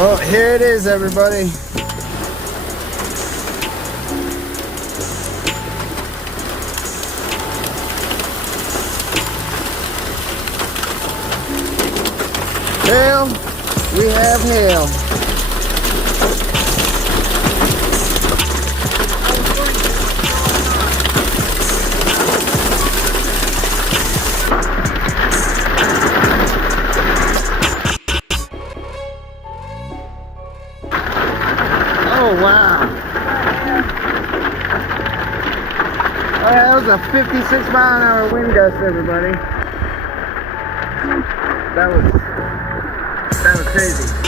Well, here it is, everybody. Hail, we have hail. Oh, wow. Oh, that was a 56-mile-an-hour wind gust, everybody. That was crazy.